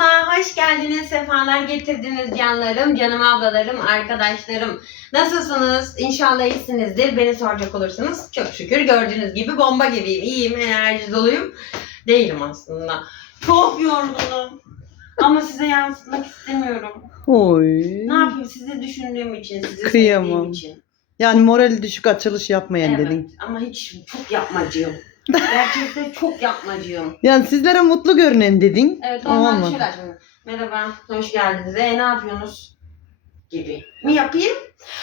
kanalıma hoş geldiniz. Sefalar getirdiniz canlarım, canım ablalarım, arkadaşlarım. Nasılsınız? İnşallah iyisinizdir. Beni soracak olursanız çok şükür gördüğünüz gibi bomba gibiyim. İyiyim, enerji doluyum. Değilim aslında. Çok yorgunum. Ama size yansıtmak istemiyorum. Oy. Ne yapayım sizi düşündüğüm için, sizi Kıyamam. sevdiğim için. Yani morali düşük açılış yapmayın Evet dedin. ama hiç çok yapmacıyım. Gerçekten çok yapmacıyım. Yani sizlere mutlu görünen dedin. Evet normal olmadı. şöyle açalım. Merhaba, hoş geldiniz. E ne yapıyorsunuz? Gibi. Mi yapayım?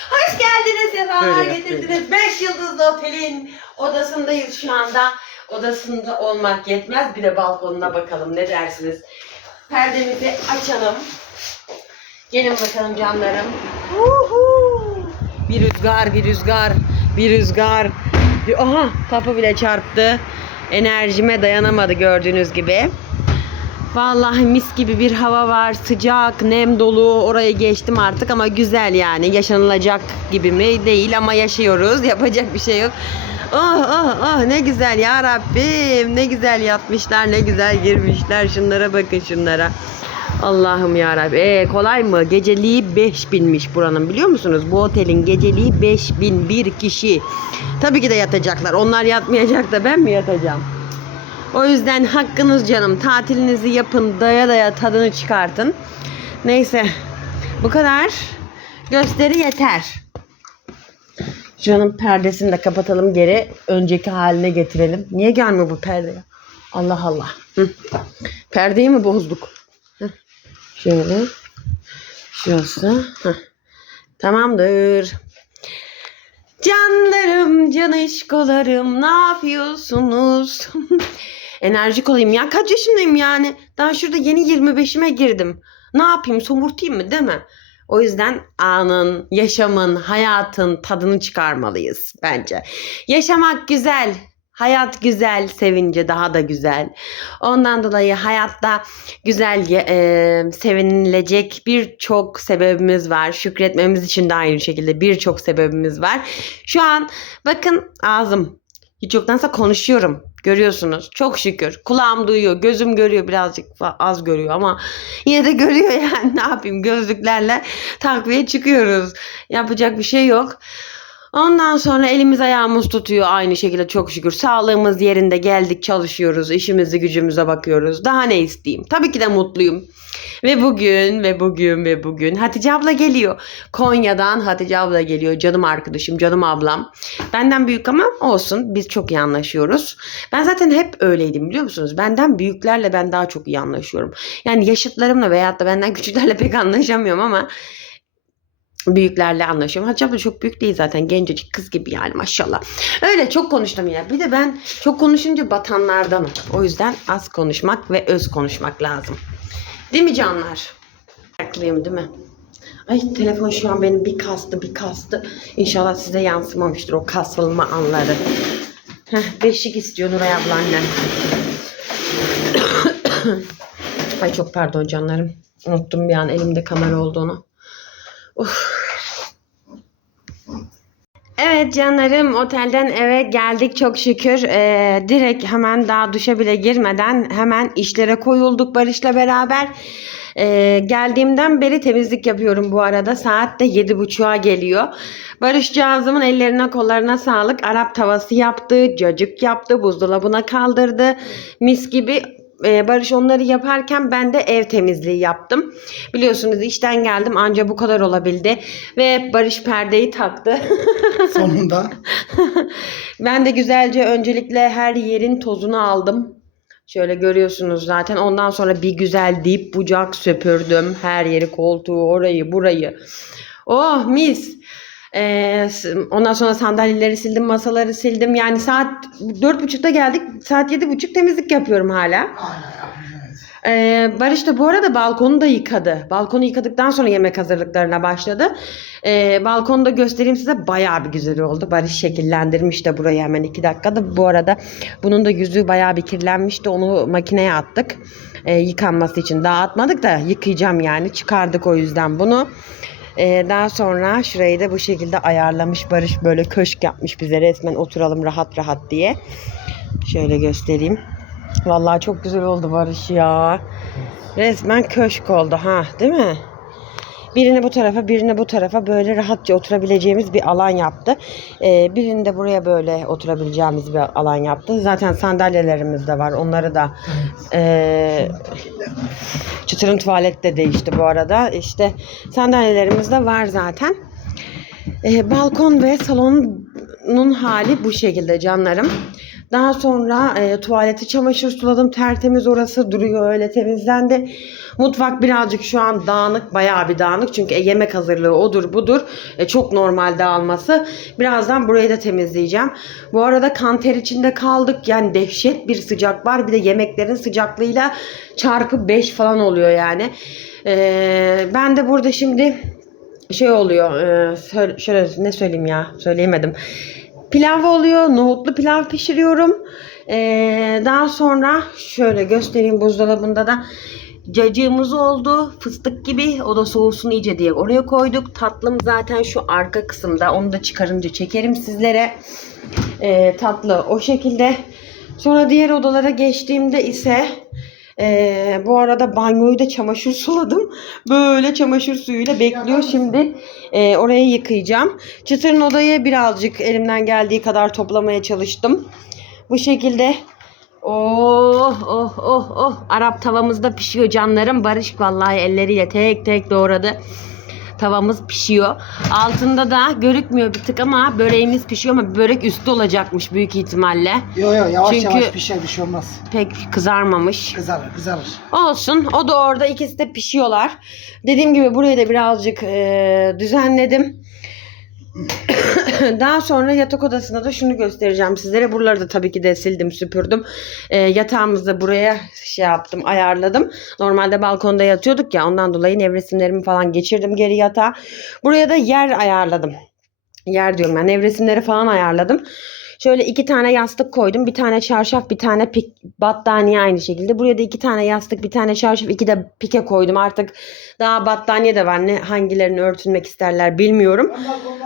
Hoş geldiniz, sefalar Öyle yap, getirdiniz. 5 yıldızlı otelin odasındayız şu anda. Odasında olmak yetmez. Bir de balkonuna bakalım. Ne dersiniz? Perdemizi açalım. Gelin bakalım canlarım. Uhu! Bir rüzgar, bir rüzgar, bir rüzgar. Aha kapı bile çarptı. Enerjime dayanamadı gördüğünüz gibi. Vallahi mis gibi bir hava var. Sıcak, nem dolu. Orayı geçtim artık ama güzel yani. Yaşanılacak gibi mi? Değil ama yaşıyoruz. Yapacak bir şey yok. Oh oh oh ne güzel ya Rabbim. Ne güzel yatmışlar, ne güzel girmişler. Şunlara bakın şunlara. Allah'ım ya Rabbi. Ee, kolay mı? Geceliği 5000'miş buranın biliyor musunuz? Bu otelin geceliği 5000 bir kişi. Tabii ki de yatacaklar. Onlar yatmayacak da ben mi yatacağım? O yüzden hakkınız canım. Tatilinizi yapın. Daya daya tadını çıkartın. Neyse. Bu kadar. Gösteri yeter. Canım perdesini de kapatalım geri. Önceki haline getirelim. Niye gelmiyor bu perde? Allah Allah. Hı. Perdeyi mi bozduk? Hı. Şöyle. Şurası. Hı. Tamamdır. Canlarım, canışkolarım ne yapıyorsunuz? Enerjik olayım ya. Kaç yaşındayım yani? Daha şurada yeni 25'ime girdim. Ne yapayım? Somurtayım mı değil mi? O yüzden anın, yaşamın, hayatın tadını çıkarmalıyız bence. Yaşamak güzel. Hayat güzel, sevince daha da güzel. Ondan dolayı hayatta güzel, e, sevinilecek birçok sebebimiz var. Şükretmemiz için de aynı şekilde birçok sebebimiz var. Şu an bakın ağzım hiç yoktansa konuşuyorum. Görüyorsunuz. Çok şükür. Kulağım duyuyor. Gözüm görüyor. Birazcık az görüyor ama yine de görüyor yani. Ne yapayım? Gözlüklerle takviye çıkıyoruz. Yapacak bir şey yok. Ondan sonra elimiz ayağımız tutuyor aynı şekilde çok şükür. Sağlığımız yerinde geldik çalışıyoruz. işimizi gücümüze bakıyoruz. Daha ne isteyeyim? Tabii ki de mutluyum. Ve bugün ve bugün ve bugün Hatice abla geliyor. Konya'dan Hatice abla geliyor. Canım arkadaşım, canım ablam. Benden büyük ama olsun. Biz çok iyi anlaşıyoruz. Ben zaten hep öyleydim biliyor musunuz? Benden büyüklerle ben daha çok iyi anlaşıyorum. Yani yaşıtlarımla veyahut da benden küçüklerle pek anlaşamıyorum ama büyüklerle anlaşıyorum. Hatice abla çok büyük değil zaten. Gencecik kız gibi yani maşallah. Öyle çok konuştum yine. Bir de ben çok konuşunca batanlardanım. O yüzden az konuşmak ve öz konuşmak lazım. Değil mi canlar? Haklıyım değil mi? Ay telefon şu an benim bir kastı bir kastı. İnşallah size yansımamıştır o kasılma anları. Heh, beşik istiyor Nuray abla annem. Ay çok pardon canlarım. Unuttum bir an elimde kamera olduğunu. Uf. Evet canlarım otelden eve geldik çok şükür. Ee, direkt hemen daha duşa bile girmeden hemen işlere koyulduk Barış'la beraber. Ee, geldiğimden beri temizlik yapıyorum bu arada. Saat de yedi buçuğa geliyor. Barış Cazım'ın ellerine kollarına sağlık. Arap tavası yaptı, cacık yaptı, buzdolabına kaldırdı. Mis gibi ee, Barış onları yaparken ben de ev temizliği yaptım. Biliyorsunuz işten geldim anca bu kadar olabildi. Ve Barış perdeyi taktı. Sonunda. ben de güzelce öncelikle her yerin tozunu aldım. Şöyle görüyorsunuz zaten. Ondan sonra bir güzel dip bucak söpürdüm. Her yeri koltuğu orayı burayı. Oh mis. Ee, ondan sonra sandalyeleri sildim, masaları sildim. Yani saat dört buçukta geldik. Saat yedi buçuk temizlik yapıyorum hala. Ee, Barış da bu arada balkonu da yıkadı. Balkonu yıkadıktan sonra yemek hazırlıklarına başladı. Ee, balkonu da göstereyim size bayağı bir güzel oldu. Barış şekillendirmiş de burayı hemen iki dakikada. Bu arada bunun da yüzü bayağı bir kirlenmişti. Onu makineye attık. Ee, yıkanması için daha atmadık da yıkayacağım yani. Çıkardık o yüzden bunu. Ee, daha sonra şurayı da bu şekilde ayarlamış Barış böyle köşk yapmış bize resmen oturalım rahat rahat diye. Şöyle göstereyim. Vallahi çok güzel oldu Barış ya. Resmen köşk oldu ha değil mi? Birini bu tarafa birini bu tarafa böyle rahatça oturabileceğimiz bir alan yaptı. Ee, birini de buraya böyle oturabileceğimiz bir alan yaptı. Zaten sandalyelerimiz de var. Onları da ee, çıtırın tuvalet de değişti bu arada. İşte sandalyelerimiz de var zaten. Ee, balkon ve salonun hali bu şekilde canlarım. Daha sonra e, tuvaleti çamaşır suladım. Tertemiz orası duruyor öyle temizlendi. Mutfak birazcık şu an dağınık. Bayağı bir dağınık. Çünkü e, yemek hazırlığı odur budur. E, çok normal dağılması. Birazdan burayı da temizleyeceğim. Bu arada kanter içinde kaldık. Yani dehşet bir sıcak var. Bir de yemeklerin sıcaklığıyla çarpı 5 falan oluyor yani. E, ben de burada şimdi şey oluyor. E, şöyle ne söyleyeyim ya? Söyleyemedim. Pilav oluyor. Nohutlu pilav pişiriyorum. Ee, daha sonra şöyle göstereyim buzdolabında da cacığımız oldu. Fıstık gibi. O da soğusun iyice diye oraya koyduk. Tatlım zaten şu arka kısımda. Onu da çıkarınca çekerim sizlere. Ee, tatlı o şekilde. Sonra diğer odalara geçtiğimde ise ee, bu arada banyoyu da çamaşır suladım. Böyle çamaşır suyuyla bekliyor. Şimdi e, orayı yıkayacağım. Çıtırın odayı birazcık elimden geldiği kadar toplamaya çalıştım. Bu şekilde Oh oh oh oh Arap tavamızda pişiyor canlarım. Barış vallahi elleriyle tek tek doğradı. Tavamız pişiyor. Altında da görükmüyor bir tık ama böreğimiz pişiyor ama börek üstü olacakmış büyük ihtimalle. Yo yo yavaş Çünkü- yavaş pişer bir şey olmaz. Pek kızarmamış. Kızarır kızarır. Olsun. O da orada ikisi de pişiyorlar. Dediğim gibi burayı da birazcık e, düzenledim. Daha sonra yatak odasında da şunu göstereceğim sizlere. Buraları da tabii ki de sildim, süpürdüm. E, yatağımızı buraya şey yaptım, ayarladım. Normalde balkonda yatıyorduk ya ondan dolayı nevresimlerimi falan geçirdim geri yatağa. Buraya da yer ayarladım. Yer diyorum yani nevresimleri falan ayarladım. Şöyle iki tane yastık koydum. Bir tane çarşaf, bir tane pik, battaniye aynı şekilde. Buraya da iki tane yastık, bir tane çarşaf, iki de pike koydum. Artık daha battaniye de var. Ne hangilerini örtülmek isterler bilmiyorum.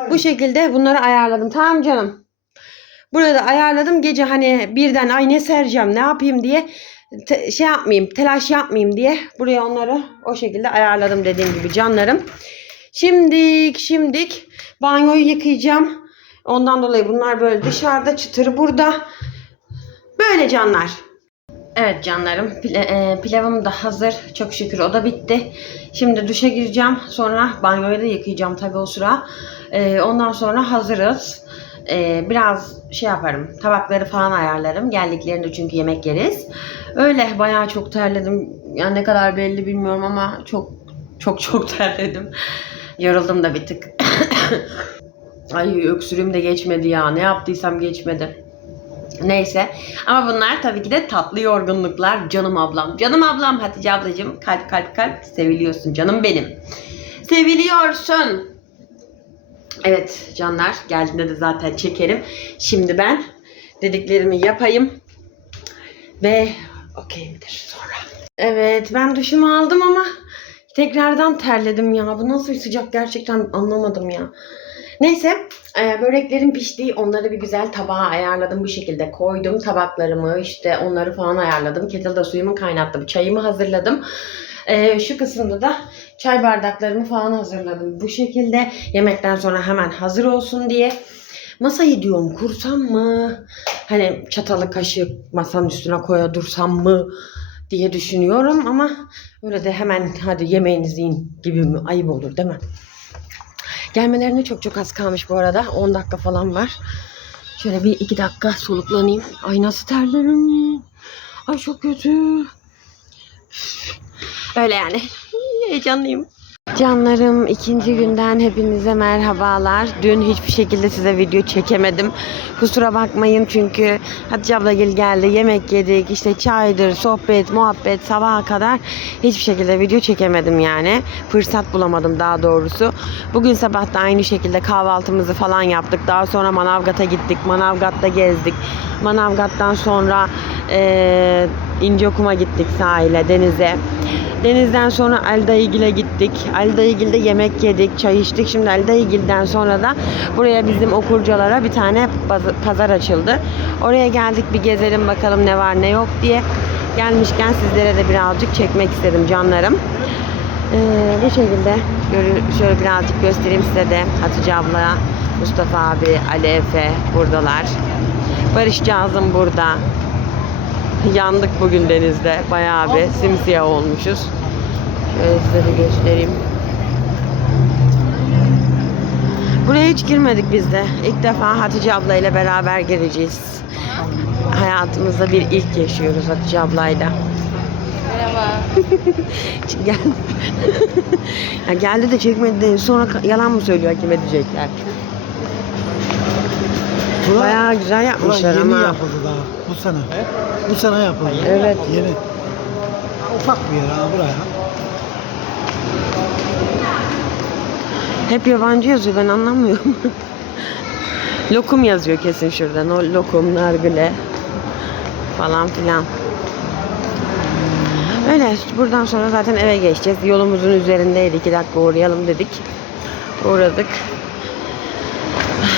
Bu şekilde bunları ayarladım. Tamam canım. Buraya da ayarladım. Gece hani birden ay ne sereceğim, ne yapayım diye te- şey yapmayayım, telaş yapmayayım diye buraya onları o şekilde ayarladım dediğim gibi canlarım. Şimdik, şimdik banyoyu yıkayacağım. Ondan dolayı bunlar böyle dışarıda, çıtır burada. Böyle canlar. Evet canlarım e, pilavım da hazır. Çok şükür o da bitti. Şimdi duşa gireceğim. Sonra banyoyu da yıkayacağım tabii o sıra. E, ondan sonra hazırız. E, biraz şey yaparım. Tabakları falan ayarlarım. Geldiklerinde çünkü yemek yeriz. Öyle bayağı çok terledim. Yani ne kadar belli bilmiyorum ama çok çok çok terledim. Yoruldum da bir tık. Ay öksürüğüm de geçmedi ya. Ne yaptıysam geçmedi. Neyse. Ama bunlar tabii ki de tatlı yorgunluklar. Canım ablam. Canım ablam Hatice ablacığım. Kalp kalp kalp. Seviliyorsun canım benim. Seviliyorsun. Evet canlar. Geldiğinde de zaten çekerim. Şimdi ben dediklerimi yapayım. Ve okey midir sonra. Evet ben duşumu aldım ama tekrardan terledim ya. Bu nasıl sıcak gerçekten anlamadım ya. Neyse e, böreklerin piştiği onları bir güzel tabağa ayarladım bu şekilde koydum. Tabaklarımı işte onları falan ayarladım. Kettle'da suyumu kaynattım çayımı hazırladım. E, şu kısımda da çay bardaklarımı falan hazırladım. Bu şekilde yemekten sonra hemen hazır olsun diye. Masayı diyorum kursam mı? Hani çatalı kaşığı masanın üstüne koya dursam mı diye düşünüyorum ama öyle de hemen hadi yemeğinizi yiyin gibi mi? Ayıp olur değil mi? Gelmelerine çok çok az kalmış bu arada. 10 dakika falan var. Şöyle bir iki dakika soluklanayım. Ay nasıl terlerim. Ay çok kötü. Öyle yani. Heyecanlıyım. Canlarım ikinci günden hepinize merhabalar. Dün hiçbir şekilde size video çekemedim. Kusura bakmayın çünkü Hatice ablagil geldi yemek yedik işte çaydır sohbet muhabbet sabaha kadar hiçbir şekilde video çekemedim yani. Fırsat bulamadım daha doğrusu. Bugün sabah da aynı şekilde kahvaltımızı falan yaptık. Daha sonra Manavgat'a gittik. Manavgat'ta gezdik. Manavgat'tan sonra eee İncekum'a gittik sahile, denize. Denizden sonra Aldayıgil'e gittik. Aldayıgil'de yemek yedik, çay içtik. Şimdi Aldayıgil'den sonra da buraya bizim okurcalara bir tane paz- pazar açıldı. Oraya geldik bir gezelim bakalım ne var ne yok diye. Gelmişken sizlere de birazcık çekmek istedim canlarım. Ee, bu şekilde şöyle birazcık göstereyim size de Hatice abla, Mustafa abi, Ali Efe buradalar. Barış Cazım burada. Yandık bugün denizde. Bayağı bir simsiyah olmuşuz. Şöyle size de göstereyim. Buraya hiç girmedik biz de. İlk defa Hatice abla ile beraber gireceğiz. Hayatımızda bir ilk yaşıyoruz Hatice ablayla. Merhaba. Gel. ya geldi de çekmedi de sonra yalan mı söylüyor kim edecekler. Bura- Bayağı güzel yapmışlar yeni ama. yapıldı daha bu sene. Bu sene yapıldı. Evet. Yeni. Ufak bir yer ha buraya. Hep yabancı yazıyor ben anlamıyorum. lokum yazıyor kesin şuradan. O lokum, nargile falan filan. Öyle buradan sonra zaten eve geçeceğiz. Yolumuzun üzerindeydi. iki dakika uğrayalım dedik. Uğradık.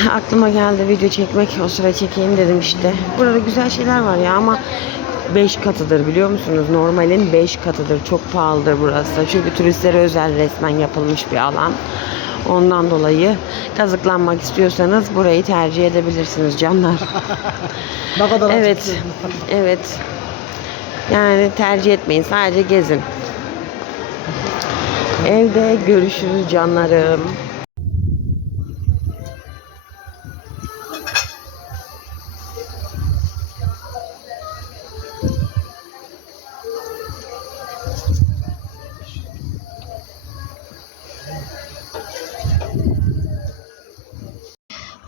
Aklıma geldi video çekmek. O sıra çekeyim dedim işte. Burada güzel şeyler var ya ama 5 katıdır biliyor musunuz? Normalin 5 katıdır. Çok pahalıdır burası. Çünkü turistlere özel resmen yapılmış bir alan. Ondan dolayı kazıklanmak istiyorsanız burayı tercih edebilirsiniz canlar. Ne kadar Evet. Evet. Yani tercih etmeyin. Sadece gezin. Evde görüşürüz canlarım.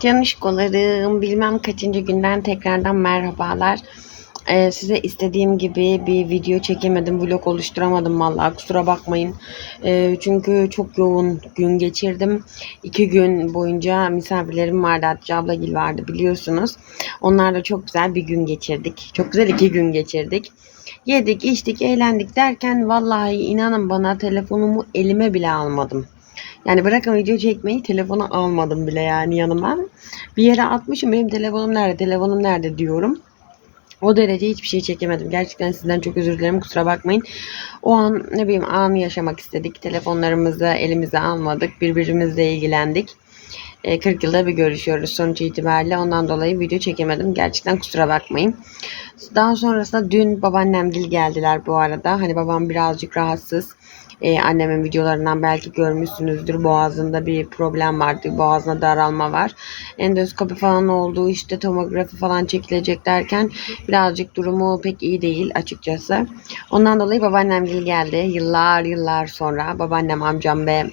Canışkolarım bilmem kaçıncı günden tekrardan merhabalar. Ee, size istediğim gibi bir video çekemedim, vlog oluşturamadım vallahi kusura bakmayın. Ee, çünkü çok yoğun gün geçirdim. İki gün boyunca misafirlerim vardı, Hatice ablagil vardı biliyorsunuz. Onlarla çok güzel bir gün geçirdik. Çok güzel iki gün geçirdik. Yedik, içtik, eğlendik derken vallahi inanın bana telefonumu elime bile almadım. Yani bırakın video çekmeyi telefonu almadım bile yani yanıma. Bir yere atmışım benim telefonum nerede telefonum nerede diyorum. O derece hiçbir şey çekemedim. Gerçekten sizden çok özür dilerim kusura bakmayın. O an ne bileyim anı yaşamak istedik. Telefonlarımızı elimize almadık. Birbirimizle ilgilendik. E, 40 yılda bir görüşüyoruz sonuç itibariyle. Ondan dolayı video çekemedim. Gerçekten kusura bakmayın. Daha sonrasında dün babaannemgil geldiler bu arada. Hani babam birazcık rahatsız. Ee, annemin videolarından belki görmüşsünüzdür. Boğazında bir problem vardı. Boğazına daralma var. Endoskopi falan oldu. işte tomografi falan çekilecek derken birazcık durumu pek iyi değil açıkçası. Ondan dolayı babaannemgil geldi. Yıllar yıllar sonra babaannem, amcam ve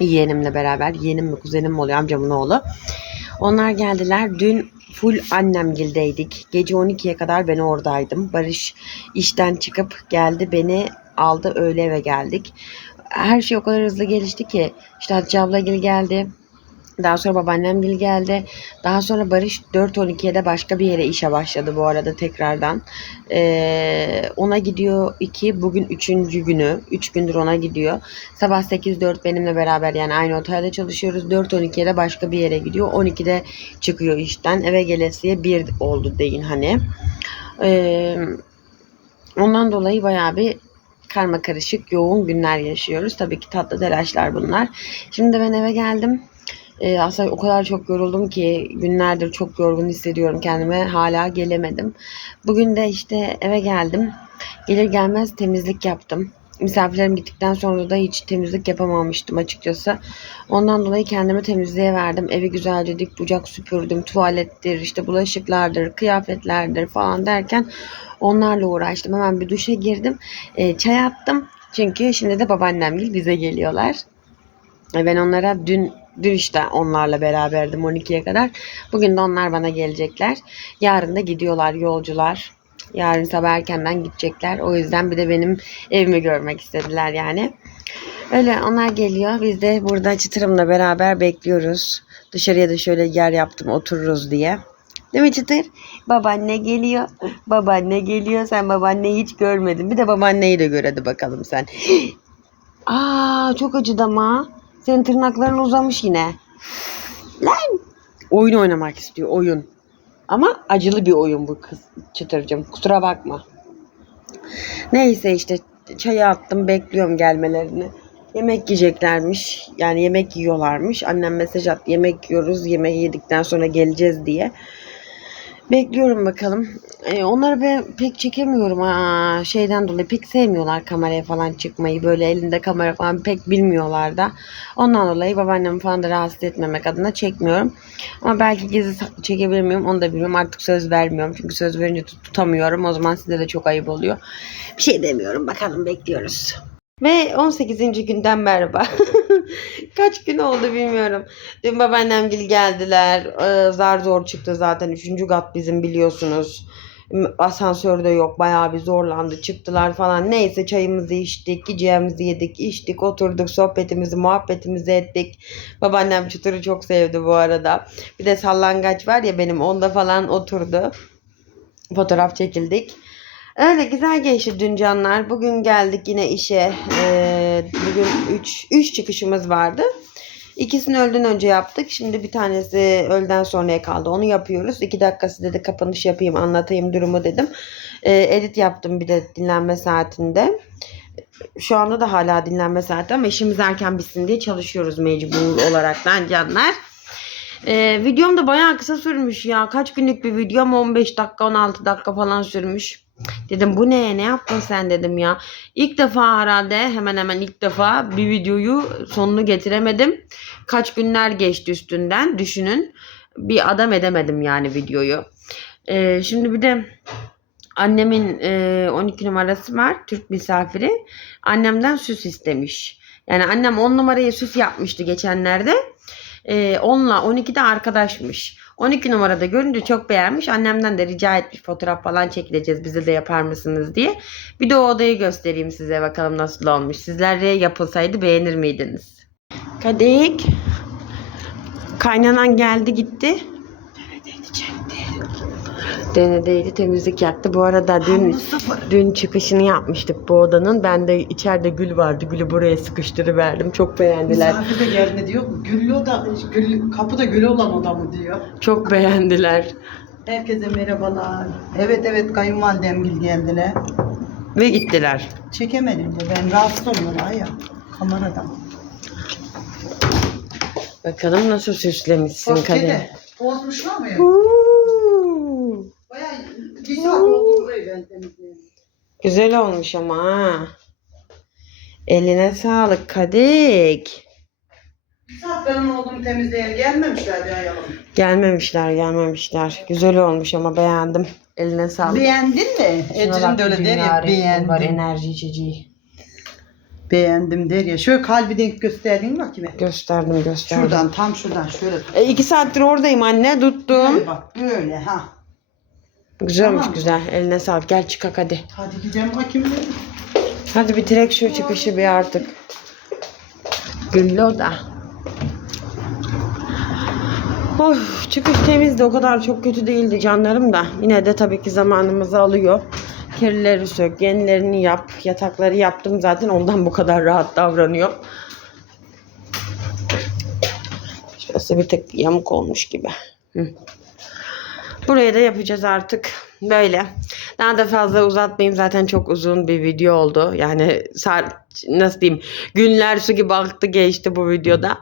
yeğenimle beraber. Yeğenim mi kuzenim mi oluyor amcamın oğlu. Onlar geldiler. Dün full annemgildeydik. Gece 12'ye kadar ben oradaydım. Barış işten çıkıp geldi beni aldı öğle eve geldik. Her şey o kadar hızlı gelişti ki işte Hatice ablagil geldi. Daha sonra babaannemgil geldi. Daha sonra Barış 4.12'ye de başka bir yere işe başladı bu arada tekrardan. Ee, ona gidiyor 2. Bugün 3. günü. 3 gündür ona gidiyor. Sabah 8-4 benimle beraber yani aynı otelde çalışıyoruz. 4.12'ye de başka bir yere gidiyor. 12'de çıkıyor işten. Eve gelesiye 1 oldu deyin hani. Ee, ondan dolayı bayağı bir karma karışık yoğun günler yaşıyoruz. Tabii ki tatlı telaşlar bunlar. Şimdi ben eve geldim. Ee, aslında o kadar çok yoruldum ki günlerdir çok yorgun hissediyorum kendime. Hala gelemedim. Bugün de işte eve geldim. Gelir gelmez temizlik yaptım. Misafirlerim gittikten sonra da hiç temizlik yapamamıştım açıkçası. Ondan dolayı kendimi temizliğe verdim. Evi güzelce dik bucak süpürdüm. Tuvalettir, işte bulaşıklardır, kıyafetlerdir falan derken onlarla uğraştım. Hemen bir duşa girdim. E, çay attım. Çünkü şimdi de babaannemgil bize geliyorlar. E, Ben onlara dün dün işte onlarla beraberdim 12'ye kadar. Bugün de onlar bana gelecekler. Yarın da gidiyorlar yolcular. Yarın sabah erkenden gidecekler. O yüzden bir de benim evimi görmek istediler yani. Öyle onlar geliyor. Biz de burada çıtırımla beraber bekliyoruz. Dışarıya da şöyle yer yaptım otururuz diye. Değil mi Çıtır? Babaanne geliyor. Babaanne geliyor. Sen babaanneyi hiç görmedin. Bir de babaanneyi de gör hadi bakalım sen. Aa çok acıdı ama. Senin tırnakların uzamış yine. Lan! Oyun oynamak istiyor oyun. Ama acılı bir oyun bu kız Çıtırcığım. Kusura bakma. Neyse işte çayı attım bekliyorum gelmelerini. Yemek yiyeceklermiş. Yani yemek yiyorlarmış. Annem mesaj attı. Yemek yiyoruz. Yemeği yedikten sonra geleceğiz diye. Bekliyorum bakalım. Ee, onları ben pek çekemiyorum. Aa, şeyden dolayı pek sevmiyorlar kameraya falan çıkmayı. Böyle elinde kamera falan pek bilmiyorlar da. Ondan dolayı babaannemi falan da rahatsız etmemek adına çekmiyorum. Ama belki saklı çekebilir miyim onu da bilmiyorum. Artık söz vermiyorum. Çünkü söz verince tut- tutamıyorum. O zaman size de çok ayıp oluyor. Bir şey demiyorum. Bakalım bekliyoruz. Ve 18. günden merhaba. Kaç gün oldu bilmiyorum. Dün babaannemgil geldiler. Ee, zar zor çıktı zaten. Üçüncü kat bizim biliyorsunuz. M- Asansör de yok. Bayağı bir zorlandı. Çıktılar falan. Neyse çayımızı içtik. Yiyeceğimizi yedik. içtik. Oturduk. Sohbetimizi, muhabbetimizi ettik. Babaannem çıtırı çok sevdi bu arada. Bir de sallangaç var ya benim. Onda falan oturdu. Fotoğraf çekildik. Öyle güzel geçti dün canlar. Bugün geldik yine işe. Ee, bugün 3 3 çıkışımız vardı. İkisini öğleden önce yaptık. Şimdi bir tanesi öğleden sonraya kaldı. Onu yapıyoruz. İki dakika size de kapanış yapayım, anlatayım durumu dedim. Ee, edit yaptım bir de dinlenme saatinde. Şu anda da hala dinlenme saati ama işimiz erken bitsin diye çalışıyoruz mecbur olaraktan canlar. Ee, videom da bayağı kısa sürmüş ya. Kaç günlük bir videom 15 dakika 16 dakika falan sürmüş. Dedim bu ne ne yaptın sen dedim ya. İlk defa herhalde hemen hemen ilk defa bir videoyu sonunu getiremedim. Kaç günler geçti üstünden düşünün. Bir adam edemedim yani videoyu. Ee, şimdi bir de annemin e, 12 numarası var Türk misafiri. Annemden süs istemiş. Yani annem 10 numarayı süs yapmıştı geçenlerde. Ee, onunla 12 de arkadaşmış. 12 numarada görünce çok beğenmiş. Annemden de rica etmiş fotoğraf falan çekileceğiz bize de yapar mısınız diye. Bir de o odayı göstereyim size bakalım nasıl olmuş. Sizlere yapılsaydı beğenir miydiniz? Kadik. Kaynanan geldi gitti. Denedeydi temizlik yaptı. Bu arada dün dün çıkışını yapmıştık bu odanın. Ben de içeride gül vardı. Gülü buraya sıkıştırıverdim. Çok beğendiler. Misafir de geldi diyor. Güllü oda, gül, kapıda gül olan oda mı diyor. Çok beğendiler. Herkese merhabalar. Evet evet kayınvalidemgil geldiler. Ve gittiler. Çekemedim de ben rahatsız oluyorlar ya kameradan. Bakalım nasıl süslemişsin Kadir. Bozmuşlar mı ya? Oldu ben. Güzel olmuş ama ha. Eline sağlık Kadik. Saat benim oğlum temizleyen gelmemişler ya yalım. Gelmemişler gelmemişler. Güzel olmuş ama beğendim. Eline sağlık. Beğendin mi? Ecrin de öyle der ya Var beğendim. enerji içeceği. Beğendim der ya. Şöyle kalbi denk gösterdin mi bakayım. Gösterdim gösterdim. Şuradan tam şuradan şöyle tut. E, iki saattir oradayım anne tuttum. Böyle bak böyle ha. Güzel olmuş Tamam. güzel. Eline sağlık. Gel çıkak hadi. Hadi gidelim bakayım. dedim. Hadi bitirek şu çıkışı bir artık. Güllü o da. Of, çıkış temizdi. O kadar çok kötü değildi canlarım da. Yine de tabii ki zamanımızı alıyor. Kirlileri sök, yenilerini yap. Yatakları yaptım zaten. Ondan bu kadar rahat davranıyor. Şurası bir tık yamuk olmuş gibi. Hı. Burayı da yapacağız artık. Böyle. Daha da fazla uzatmayayım. Zaten çok uzun bir video oldu. Yani nasıl diyeyim günler su gibi aktı geçti bu videoda.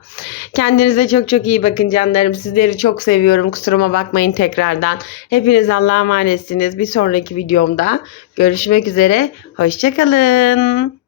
Kendinize çok çok iyi bakın canlarım. Sizleri çok seviyorum. Kusuruma bakmayın tekrardan. Hepiniz Allah'a emanetsiniz. Bir sonraki videomda görüşmek üzere. Hoşçakalın.